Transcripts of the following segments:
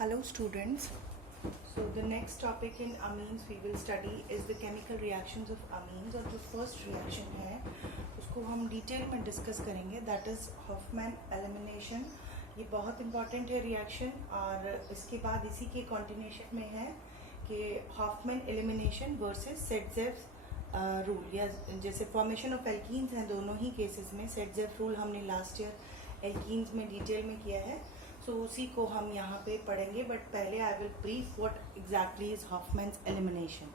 Hello students. So the next topic in amines we will study is the chemical reactions of amines और जो first reaction है उसको हम detail में discuss करेंगे, that is Hoffman elimination. ये बहुत important है reaction और इसके बाद इसी के continuation में है कि Hoffman elimination versus Setzeff rule, या जैसे formation of alkenes हैं दोनों ही cases में Setzeff rule हमने last year alkenes में डिटेल में किया है. So उसी को हम यहाँ पे पढ़ेंगे, बट पहले I will brief what exactly is Hoffman's elimination.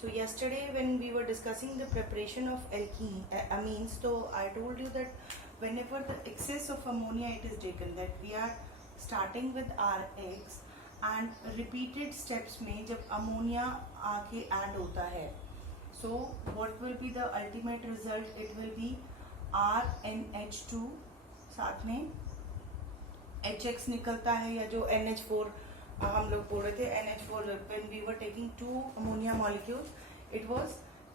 So yesterday when we were discussing the preparation of amines, so I told you that whenever the excess of ammonia it is taken, that we are starting with Rx and repeated steps में जब ammonia आके add होता है, so what will be the ultimate result? It will be RNH2 साथ में HX निकलता है, या जो NH4 हम लोग बोल रहे थे NH4 when we were taking two ammonia molecules it was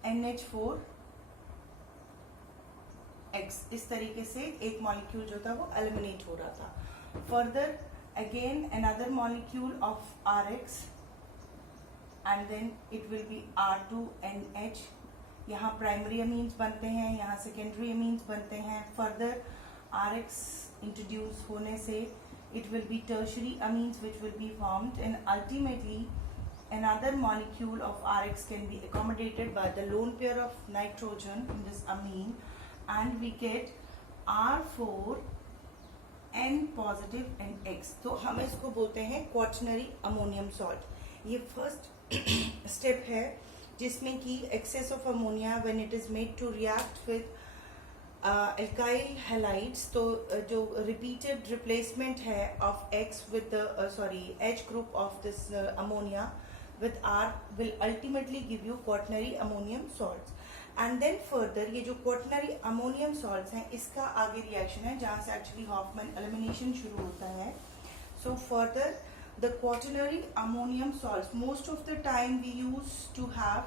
NH4X. इस तरीके से एक मॉलिक्यूल जो था वो एलिमिनेट हो रहा था. Further again another molecule of RX and then it will be R2NH. यहाँ प्राइमरी अमीन्स बनते हैं, यहाँ सेकेंडरी अमीन्स बनते हैं. फर्दर RX इंट्रोड्यूस होने से it will be tertiary amines which will be formed, and ultimately another molecule of RX can be accommodated by the lone pair of nitrogen in this amine and we get R4 N positive and X. तो हम इसको बोलते हैं quaternary ammonium salt. ये first step है जिसमें कि excess of ammonia when it is made to react with alkyl halides, तो जो repeated replacement है of X with the H group of this ammonia with R will ultimately give you quaternary ammonium salts. And then further ये जो quaternary ammonium salts हैं इसका आगे reaction है जहाँ से actually Hoffman elimination शुरू होता है. So further the quaternary ammonium salts, most of the time we used to have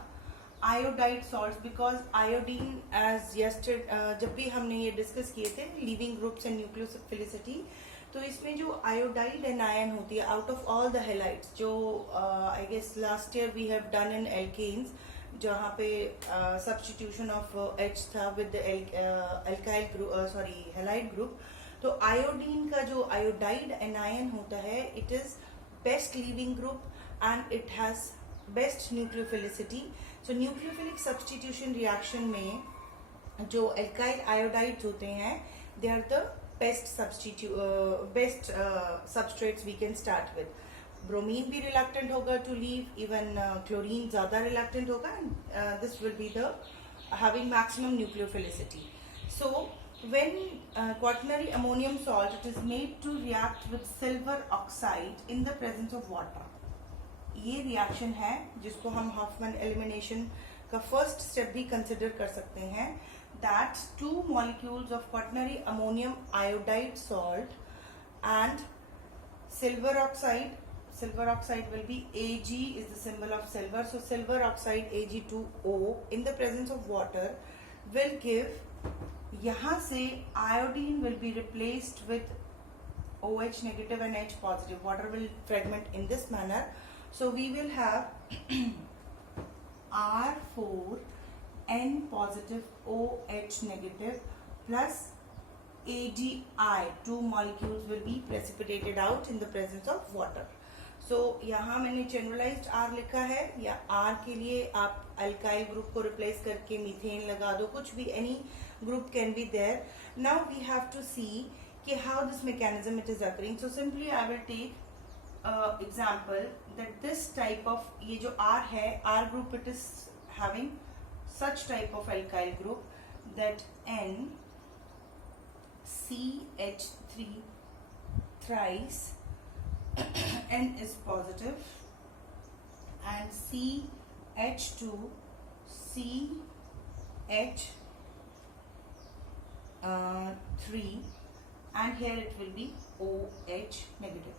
iodide salts because iodine as yesterday जब भी हमने ये डिस्कस किए थे लीविंग ग्रुप्स एंड न्यूक्लियोफिलिसिटी, तो इसमें जो आयोडाइड एंड आयन होती है out of all the halides जो I guess last year we have done in alkanes जहाँ पे सब्स्टिट्यूशन ऑफ H था with alkyl group halide group. तो आयोडीन का जो आयोडाइड एंड आयन होता है it is best leaving group and it has best nucleophilicity. So nucleophilic substitution reaction में जो एल्काइल आयोडाइड्स होते हैं they are the best substrates we can start with. Bromine भी रिलक्टेंट होगा टू लीव, इवन क्लोरीन ज्यादा reluctant होगा and this will be the having maximum nucleophilicity. So when quaternary ammonium salt it is made to react with silver oxide in the presence of water. ये reaction है जिसको हम Hofmann elimination का first step भी consider कर सकते हैं. That two molecules of quaternary ammonium iodide salt and silver oxide will be Ag is the symbol of silver, so silver oxide Ag2O in the presence of water will give, यहाँ से iodine will be replaced with OH negative and H positive. Water will fragment in this manner. So we will have R4 N positive OH negative plus AgI. Two molecules will be precipitated out in the presence of water. So यहाँ मैंने generalized R लिखा है, या R के लिए आप alkyl group को replace करके मीथेन लगा दो, कुछ भी any group can be there. Now we have to see कि how this mechanism it is occurring. So simply I will take example that this type of ये जो R है R group it is having such type of alkyl group that N CH3 thrice N is positive and CH2 CH 3 and here it will be OH negative.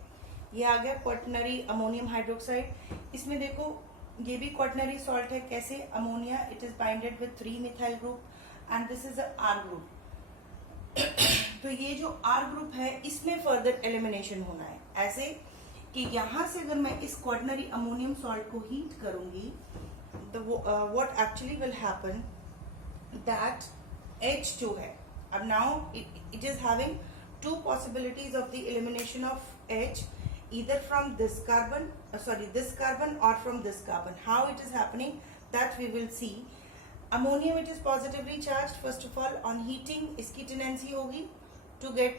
ये आ गया quaternary ammonium hydroxide. इसमें देखो ये भी quaternary salt है. कैसे? Ammonia it is binded with 3 methyl group and this is a R group. तो ये जो आर ग्रुप है इसमें फर्दर एलिमिनेशन होना है. ऐसे कि यहाँ से अगर मैं इस क्वाटरनरी अमोनियम सॉल्ट को हीट करूंगी, तो what actually will happen that H जो है, अब now it is having two possibilities of the elimination of H, either from this carbon or from this carbon. How it is happening, that we will see. Ammonium, it is positively charged. First of all, on heating इसकी tendency होगी to get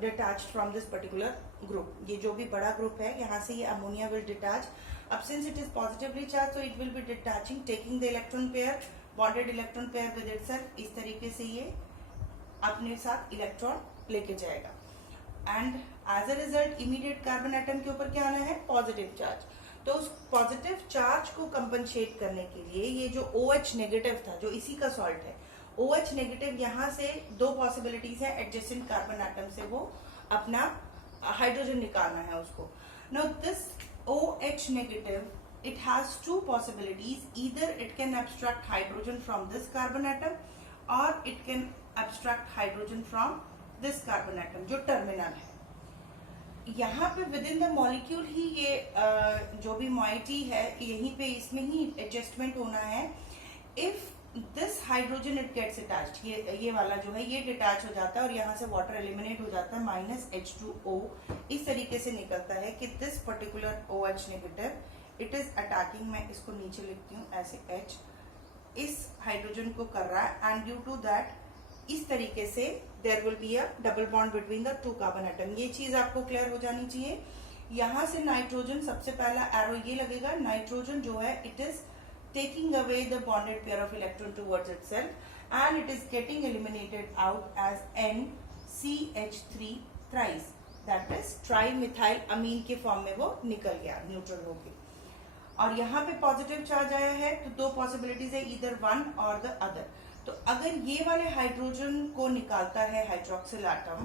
detached from this particular group. ये जो भी बड़ा group है, यहाँ से ये ammonia will detach. अब since it is positively charged, so it will be detaching, taking the electron pair, bonded electron pair with itself. इस तरीके से ये अपने साथ इलेक्ट्रॉन लेके जाएगा, and as a result immediate carbon atom के ऊपर क्या आना है, पॉजिटिव चार्ज. तो उस पॉजिटिव चार्ज को कंपनसेट करने के लिए ये जो OH नेगेटिव था, जो इसी का सॉल्ट है, OH नेगेटिव, यहाँ से दो पॉसिबिलिटीज है एडजेसेंट कार्बन एटम से वो अपना हाइड्रोजन निकालना है उसको. Now this OH negative, it has two possibilities. Either it can abstract hydrogen from this carbon atom, or it can abstract hydrogen from this carbon atom जो terminal है. यहाँ पे विद इन द मॉलिक्यूल ही ये जो भी moiety है, यहीं पे इसमें ही एडजस्टमेंट होना है. If this hydrogen it gets attached, ये वाला जो है ये डिटैच हो जाता है और यहाँ से वाटर एलिमिनेट हो जाता है, -H2O इस तरीके से निकलता है कि this particular OH negative it is attacking, मैं इसको नीचे लिखती हूँ ऐसे, H इस हाइड्रोजन को कर रहा है, एंड ड्यू टू दैट इस तरीके से there will be a double bond between the two carbon atom. ये चीज आपको क्लियर हो जानी चाहिए. यहाँ से नाइट्रोजन, सबसे पहला एरो ये लगेगा, नाइट्रोजन जो है it is taking away the bonded pair of electron towards itself and it is getting eliminated out as NCH3 thrice, that is trimethyl amine के फॉर्म में वो निकल गया न्यूट्रल होके. और यहाँ पे पॉजिटिव चार्ज आया है, तो दो पॉसिबिलिटीज है, इधर वन और द अदर. तो अगर ये वाले हाइड्रोजन को निकालता है hydroxyl atom,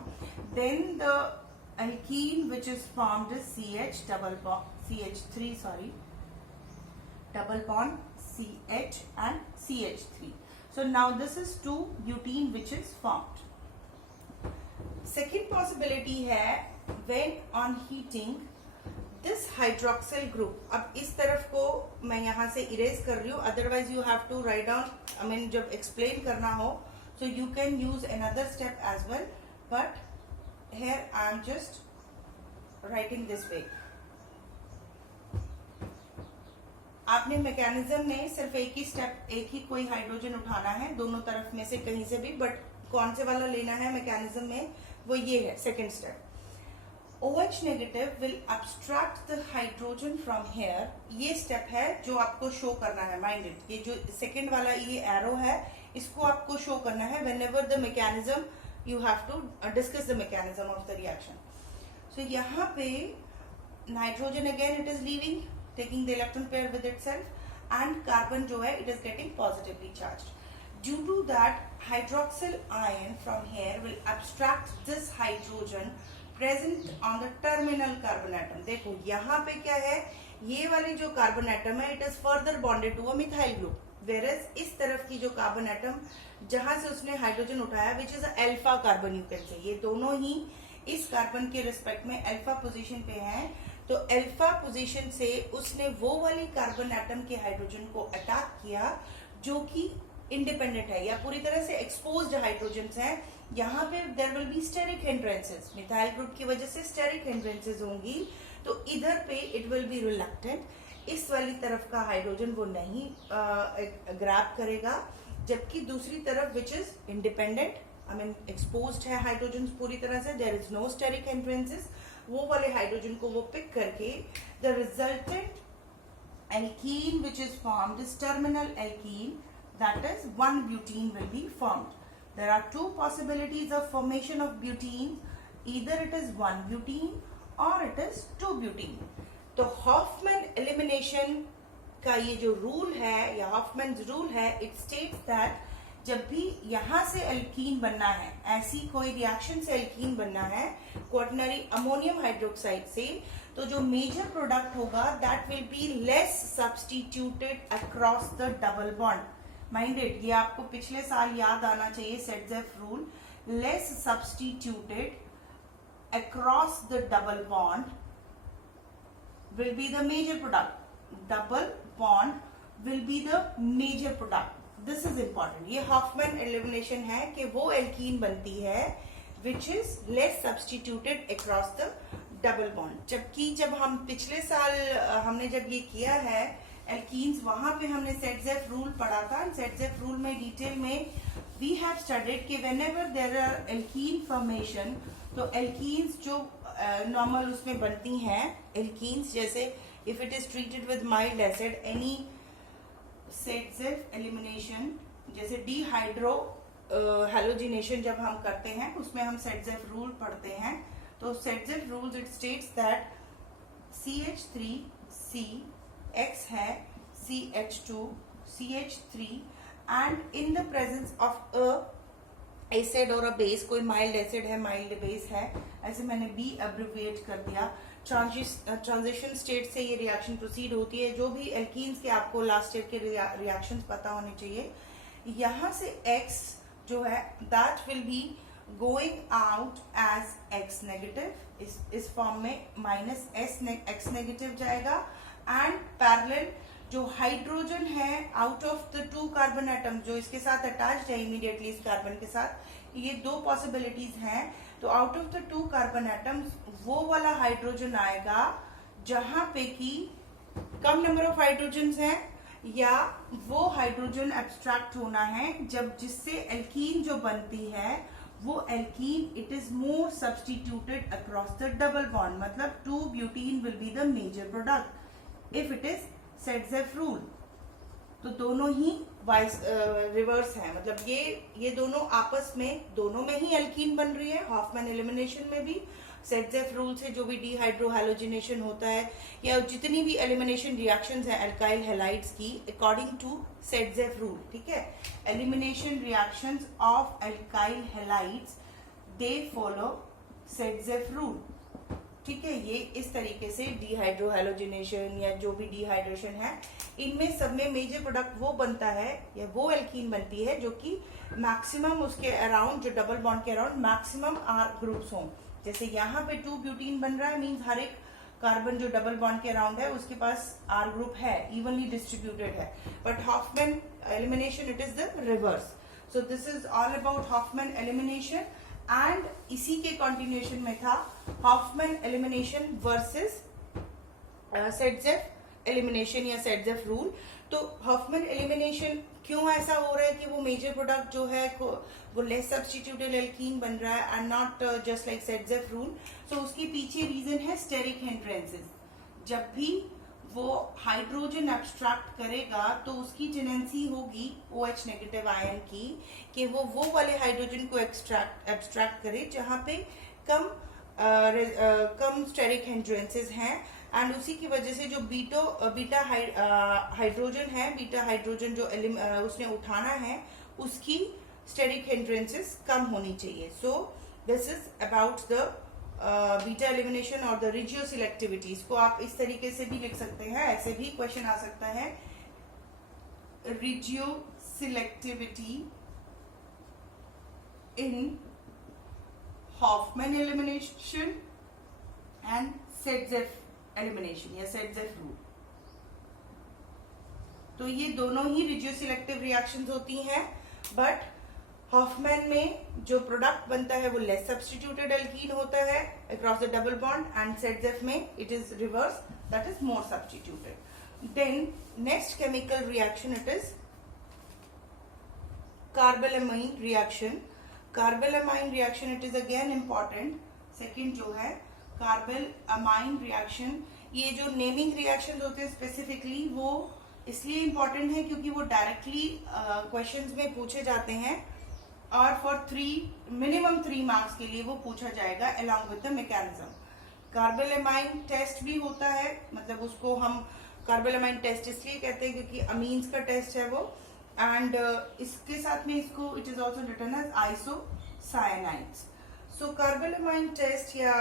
then the alkene which is formed is CH3 double bond CH and CH3. So now this is 2 butene which is formed. Second possibility है when on heating this hydroxyl group, अब इस तरफ को मैं यहाँ से erase कर रही हूँ, otherwise you have to write down, I mean जब एक्सप्लेन करना हो, so you can use another step as well, but here I am just writing this way. आपने मैकेनिज्म में सिर्फ एक ही स्टेप, एक ही कोई हाइड्रोजन उठाना है दोनों तरफ में से कहीं से भी, बट कौन से वाला लेना है मैकेनिज्म में, वो ये है second step. OH negative will abstract the hydrogen from here. ये स्टेप है जो आपको शो करना है, माइंड इट. ये जो सेकेंड वाला ये एरो है, इसको आपको शो करना है whenever the mechanism, you have to discuss the mechanism of the reaction. So यहाँ पे nitrogen again it is leaving, taking the electron pair with itself, and carbon जो है it is getting positively charged. Due to that, hydroxyl ion from here will abstract this hydrogen present on the terminal carbon atom. देखो यहाँ पे क्या है, ये वाली जो कार्बन एटम है it is further bonded to a methyl group, whereas इस तरफ की जो कार्बन एटम जहां से उसने हाइड्रोजन उठाया which is alpha carbon, you can say, ये दोनों ही इस कार्बन के रिस्पेक्ट में अल्फा पोजीशन पे हैं. तो अल्फा पोजीशन से उसने वो वाली कार्बन एटम के हाइड्रोजन को अटैक किया जो कि इंडिपेंडेंट है या पूरी तरह से एक्सपोज्ड हाइड्रोजन है. यहाँ पे there will be steric hindrances, methyl group की वजह से स्टेरिक हिंड्रेंसेस होंगी, तो इधर पे इट विल बी रिलक्टेंट, इस वाली तरफ का हाइड्रोजन वो नहीं ग्रैब करेगा, जबकि दूसरी तरफ which is independent, I mean exposed है हाइड्रोजन पूरी तरह से, there is no steric hindrances, वो वाले हाइड्रोजन को वो पिक करके the resultant alkene which is formed is terminal alkene, that is 1 butene will be formed. There are two possibilities of formation of butene, either it is 1 butene or it is 2 butene. तो Hofmann elimination का ये जो rule है या Hoffmann rule है, it states that जब भी यहाँ से एल्कीन बनना है, ऐसी कोई रिएक्शन से एल्कीन बनना है क्वाटरनरी अमोनियम हाइड्रोक्साइड से, तो जो मेजर प्रोडक्ट होगा that will be less substituted across the double bond. Minded, ये आपको पिछले साल याद आना चाहिए, सेटजेफ rule, less substituted across the double bond will be the major product. Double bond will be the major product. This is important. ये Hofmann elimination है कि वो एल्कीन बनती है which is less substituted across the double bond. जबकि जब हम पिछले साल हमने जब ये किया है एल्कीन्स, वहां पे हमने सेटजेफ रूल पढ़ा था. सेटजेफ रूल में डिटेल में वी हैव स्टडीड कि whenever there are alkene formation, तो एल्कीन्स जो नॉर्मल उसमें बनती हैं एल्कीन्स, जैसे if it is treated with mild acid, any Saytzeff elimination, जैसे डीहाइड्रो हैलोजिनेशन जब हम करते हैं उसमें हम सेटजेफ रूल पढ़ते हैं. तो सेटजेफ rules it states that CH3C X है CH2 CH3 and in the presence of a acid or a base, कोई माइल्ड एसिड है माइल्ड बेस है, ऐसे मैंने B अब्रिविएट कर दिया. ट्रांजिशन स्टेट से ये रिएक्शन प्रोसीड होती है. जो भी एल्कीन्स के आपको लास्ट ईयर के रिएक्शंस पता होने चाहिए. यहाँ से X जो है that will be going out as X negative, इस फॉर्म में माइनस X नेगेटिव जाएगा. एंड पैरेलल जो हाइड्रोजन है out of the 2 carbon atom जो इसके साथ अटैच्ड है इमीडिएटली इस कार्बन के साथ, ये 2 पॉसिबिलिटीज हैं. तो out of the 2 carbon atoms वो वाला हाइड्रोजन आएगा जहां पे कि कम नंबर ऑफ हाइड्रोजन्स हैं, या वो हाइड्रोजन एब्स्ट्रैक्ट होना है जब जिससे एल्कीन जो बनती है वो alkene it is more substituted across the double bond. मतलब 2 butene will be the major product if it is Saytzeff rule. तो दोनों ही रिवर्स है, मतलब ये दोनों आपस में दोनों में ही एल्कीन बन रही है. हॉफमैन एलिमिनेशन में भी सेटजेफ रूल से जो भी डीहाइड्रो हैलोजिनेशन होता है या जितनी भी एलिमिनेशन रिएक्शंस हैं अल्काइल हैलाइड्स की अकॉर्डिंग टू सेटजेफ रूल. ठीक है, elimination reactions of alkyl halides they follow सेटजेफ rule. ठीक है, ये इस तरीके से डीहाइड्रो हैलोजिनेशन या जो भी डिहाइड्रेशन है इनमें सब में मेजर प्रोडक्ट वो बनता है या वो एल्कीन बनती है जो कि मैक्सिमम उसके अराउंड, जो डबल बॉन्ड के अराउंड मैक्सिमम R ग्रुप्स हों. जैसे यहाँ पे 2 ब्यूटीन बन रहा है, मीन्स हर एक कार्बन जो डबल बॉन्ड के अराउंड है उसके पास R ग्रुप है, इवनली डिस्ट्रीब्यूटेड है. But Hofmann elimination it is the reverse. So this is all about Hofmann elimination. And इसी के कंटिन्यूएशन में था Hofmann elimination versus Saytzeff elimination या सेटजेफ रूल. तो हॉफमैन एलिमिनेशन क्यों ऐसा हो रहा है कि वो मेजर प्रोडक्ट जो है वो लेस सब्स्टिट्यूटेड एल्कीन बन रहा है and not just like Saytzeff rule. So उसके पीछे रीजन है स्टेरिक हिंड्रेंसेस. जब भी वो हाइड्रोजन एब्स्ट्रैक्ट करेगा तो उसकी टेंडेंसी होगी OH नेगेटिव आयन की कि वो वाले हाइड्रोजन को एब्स्ट्रैक्ट करे जहां पे कम स्टेरिक हिंड्रेंसेस हैं. एंड उसी की वजह से जो बीटा हाइड्रोजन है, बीटा हाइड्रोजन जो उसने उठाना है उसकी स्टेरिक हिंड्रेंसेस कम होनी चाहिए. सो this is about the beta elimination और द रिजियो सिलेक्टिविटी. इसको आप इस तरीके से भी लिख सकते हैं, ऐसे भी क्वेश्चन आ सकता है. Regioselectivity in Hofmann elimination and Saytzeff elimination या सेटजेफ रूल. तो ये दोनों ही रिजियो सिलेक्टिव रिएक्शंस होती हैं. बट हॉफमैन में जो प्रोडक्ट बनता है वो लेस सब्स्टिट्यूटेड एल्कीन होता है across the double bond, and Saytzeff में it is reverse, that is more substituted. Then next chemical reaction it is carbylamine reaction. Carbylamine reaction it is again important. Second जो है कार्बेलामाइन reaction, ये जो naming reaction होते हैं specifically वो इसलिए important है क्योंकि वो डायरेक्टली क्वेश्चंस में पूछे जाते हैं और फॉर मिनिमम 3 मार्क्स के लिए वो पूछा जाएगा along with the mechanism. Carbylamine test भी होता है, मतलब उसको हम कार्बेलामाइन टेस्ट इसलिए कहते हैं क्योंकि अमीन्स का टेस्ट है वो. एंड इसके साथ में इसको it is also written as isocyanides. So carbalamine test या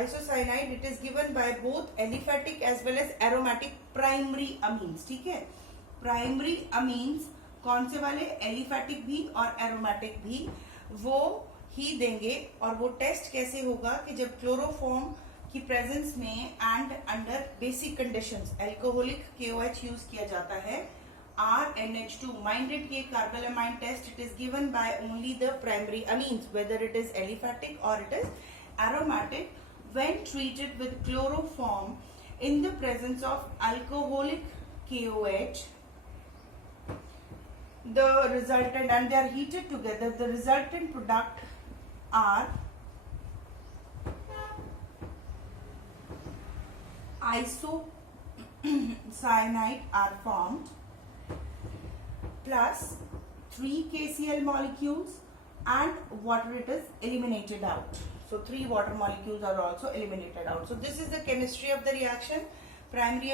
isocyanide it is given by both aliphatic as well as aromatic primary amines. ठीक है, प्राइमरी अमीन्स कौन से वाले, एलिफैटिक भी और एरोमेटिक भी, वो ही देंगे. और वो टेस्ट कैसे होगा कि जब क्लोरोफॉर्म की प्रेजेंस में and under basic conditions alcoholic KOH use किया जाता है RNH2. Mind it, ये कार्बोलामाइन test it is given by only the primary amines, whether it is aliphatic or it is aromatic, when treated with chloroform in the presence of alcoholic KOH. The resultant, and they are heated together, the resultant product are isocyanide are formed plus 3 KCl molecules and water it is eliminated out. So 3 water molecules are also eliminated out. So this is the chemistry of the reaction. Primary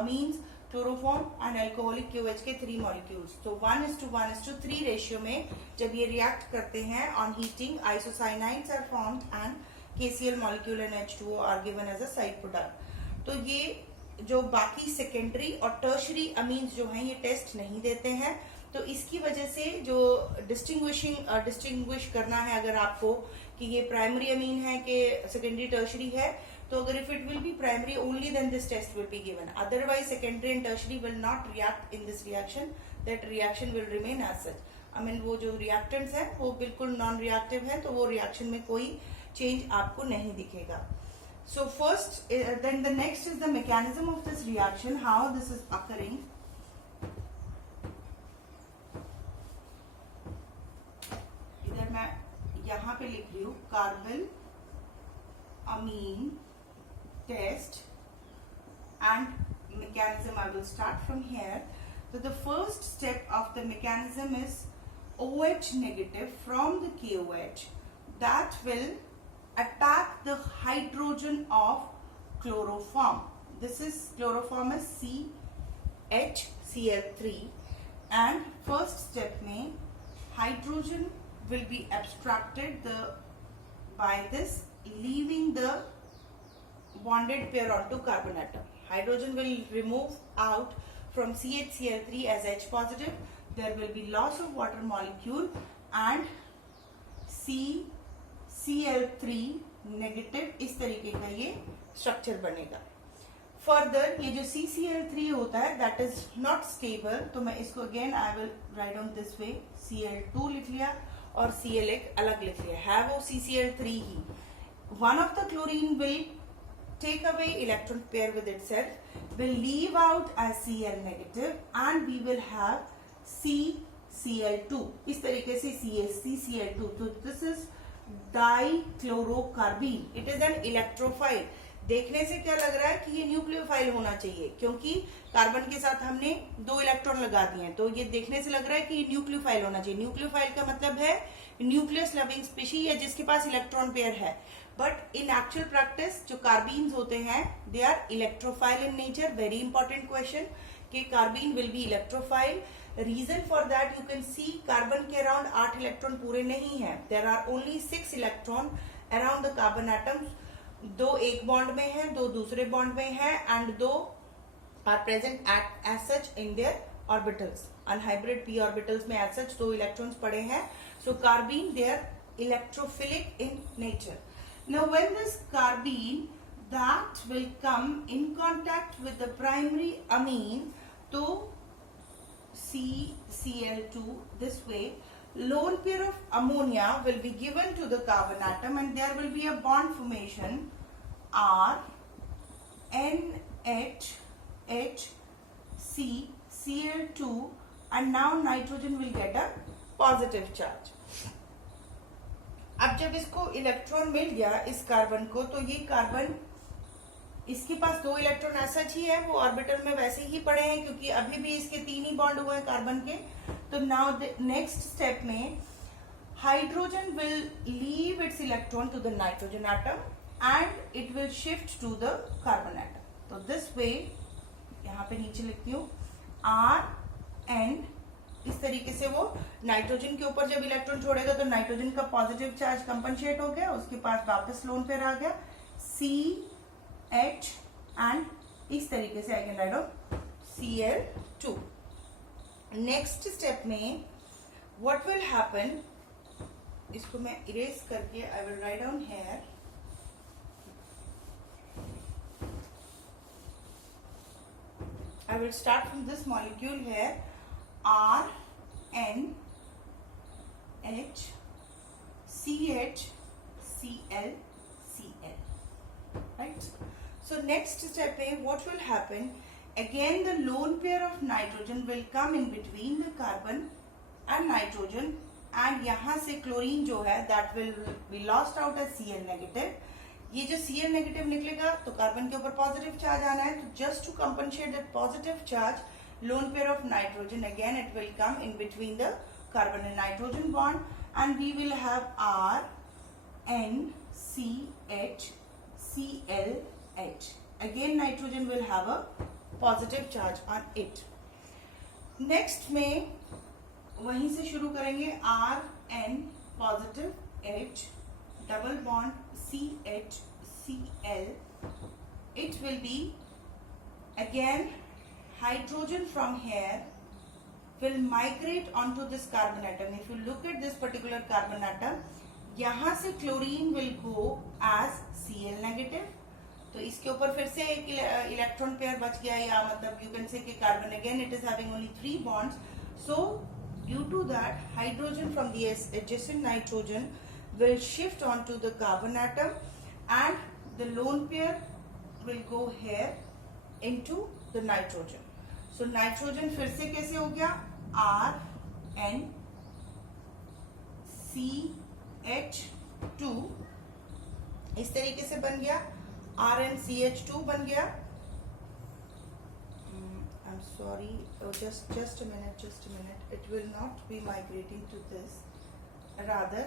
amines, chloroform and alcoholic KOH के 3 molecules. So 1:1:3 ratio में जब ये react करते हैं on heating, isocyanides are formed and KCl molecule and H2O are given as a side product. तो ये जो बाकी सेकेंडरी और टर्शरी अमीन्स जो हैं ये टेस्ट नहीं देते हैं. तो इसकी वजह से जो डिस्टिंग्विश करना है अगर आपको कि ये प्राइमरी अमीन है कि सेकेंडरी टर्शरी है, तो अगर if it will be primary only then this test will be given. Otherwise secondary and tertiary will not react in this reaction. That reaction will remain as such. I mean वो जो reactants हैं वो बिल्कुल non reactive है, तो वो reaction में कोई चेंज आपको नहीं दिखेगा. So first, then the next is the mechanism of this reaction, how this is occurring. इधर मैं यहाँ पे लिख रही हूँ carbon amine test and mechanism. I will start from here. So the first step of the mechanism is OH negative from the KOH that will attack the hydrogen of chloroform. This is chloroform is CHCl3, and first step में hydrogen will be abstracted by this, leaving the bonded pair onto carbon atom. Hydrogen will remove out from CHCl3 as H positive. There will be loss of water molecule and CCl3 negative. इस तरीके का ये structure बनेगा. Further ये जो CCl3 होता है that is not stable, तो मैं इसको again I will write on this way. Cl2 लिख लिया और Cl एक अलग लिख लिया है वो CCl3 ही. One of the chlorine will take away electron pair with itself, will leave out as Cl negative and we will have CCl2. इस तरीके से CCl2. तो this is dichlorocarbene. It is an electrophile. देखने से क्या लग रहा है कि ये न्यूक्लियोफाइल होना चाहिए, क्योंकि कार्बन के साथ हमने 2 इलेक्ट्रॉन लगा दिए हैं, तो ये देखने से लग रहा है कि ये न्यूक्लियोफाइल होना चाहिए. न्यूक्लियोफाइल का मतलब है न्यूक्लियस लविंग स्पीशीज या जिसके पास इलेक्ट्रॉन पेयर है. बट इन एक्चुअल प्रैक्टिस जो कार्बीन्स होते हैं they are electrophile in nature. Very important question कि carbene will be electrophile. Reason for that you can see carbon के अराउंड 8 इलेक्ट्रॉन पूरे नहीं है. There are only 6 electron around the carbon atoms. 2 एक bond में है, 2 दूसरे बॉन्ड में है, and 2 are present as such in their orbitals. Unhybrid p orbitals में एज सच 2 इलेक्ट्रॉन्स पड़े हैं. So carbene they are electrophilic in nature. Now when this carbene that will come in contact with the primary amine, to CCl2 this way, lone pair of ammonia will be given to the carbon atom and there will be a bond formation R NH C Cl2, and now nitrogen will get a positive charge. अब जब इसको electron मिल गया इस carbon को, तो ये carbon इसके पास 2 electron ऐसा ही है, वो ऑर्बिटल में वैसे ही पड़े हैं क्योंकि अभी भी इसके 3 ही बॉन्ड हुए हैं कार्बन के. तो नाउ नेक्स्ट स्टेप में hydrogen will leave its electron to the nitrogen atom and it will shift to the carbon atom. तो दिस वे यहाँ पे नीचे लिखती हूँ R एंड इस तरीके से वो नाइट्रोजन के ऊपर जब इलेक्ट्रॉन छोड़ेगा तो नाइट्रोजन का पॉजिटिव चार्ज कंपनसेट हो गया, उसके पास वापस लोन पेयर आ गया CH, एंड इस तरीके से I can write of Cl2. Next step में व्हाट विल हैपन, इसको मैं इरेज करके I will write down here. I will start from this molecule here, R N H CH Cl Cl, right? So next step में what will happen? Again the lone pair of nitrogen will come in between the carbon and nitrogen, and यहाँ से chlorine जो है that will be lost out as Cl negative. ये जो Cl negative निकलेगा तो carbon के ऊपर पॉजिटिव चार्ज आना है, तो just to compensate that positive charge, lone pair of nitrogen again it will come in between the carbon and nitrogen bond, and we will have R N C H Cl H. Again nitrogen will have a positive charge on it. Next में वहीं से शुरू करेंगे, R N positive H double bond CH Cl. It will be again hydrogen from here will migrate onto this carbon atom. If you look at this particular carbon atom, यहाँ से chlorine will go as Cl negative. तो इसके ऊपर फिर से एक electron pair बच गया, या मतलब you can say कि carbon again it is having only 3 bonds. So due to that, hydrogen from the adjacent nitrogen will shift onto the carbon atom, and the lone pair will go here into the nitrogen. So nitrogen फिर से कैसे हो गया, R N C H2 इस तरीके से बन गया, RnCH2 बन गया. I'm sorry, just a minute. It will not be migrating to this. Rather,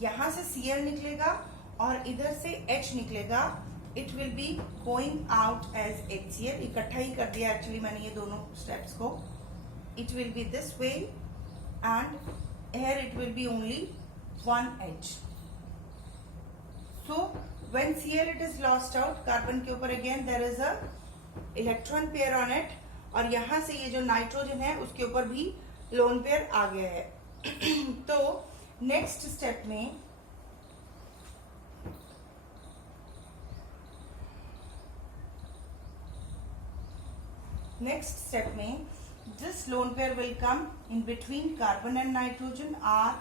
यहाँ से Cl निकलेगा और इधर से H निकलेगा. It will be going out as HCl. इकट्ठा ही कर दिया एक्चुअली मैंने ये दोनों स्टेप्स को. It will be this way, and here it will be only one H. So when Cl it is lost out, carbon के ऊपर again there is a electron pair on it, और यहाँ से ये जो नाइट्रोजन है उसके ऊपर भी लोन पेयर आ गया है. तो नेक्स्ट स्टेप में this lone pair will come in between carbon and nitrogen, R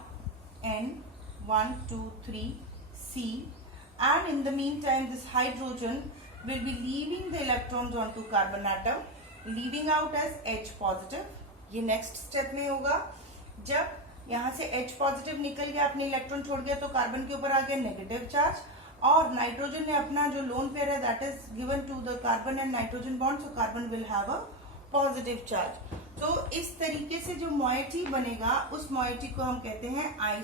N 1 2 3 C, and in the meantime this hydrogen will be leaving the electrons onto carbon atom, leaving out as H positive. ये next step में होगा. जब यहाँ से H positive निकल गया, अपने electron छोड़ गया, तो कार्बन के ऊपर आ गया नेगेटिव चार्ज, और नाइट्रोजन ने अपना जो लोन पेयर है that is given to the carbon and nitrogen bond, so carbon will have a positive charge. तो इस तरीके से जो मोइटी बनेगा उस मोइटी को हम कहते हैं आइसो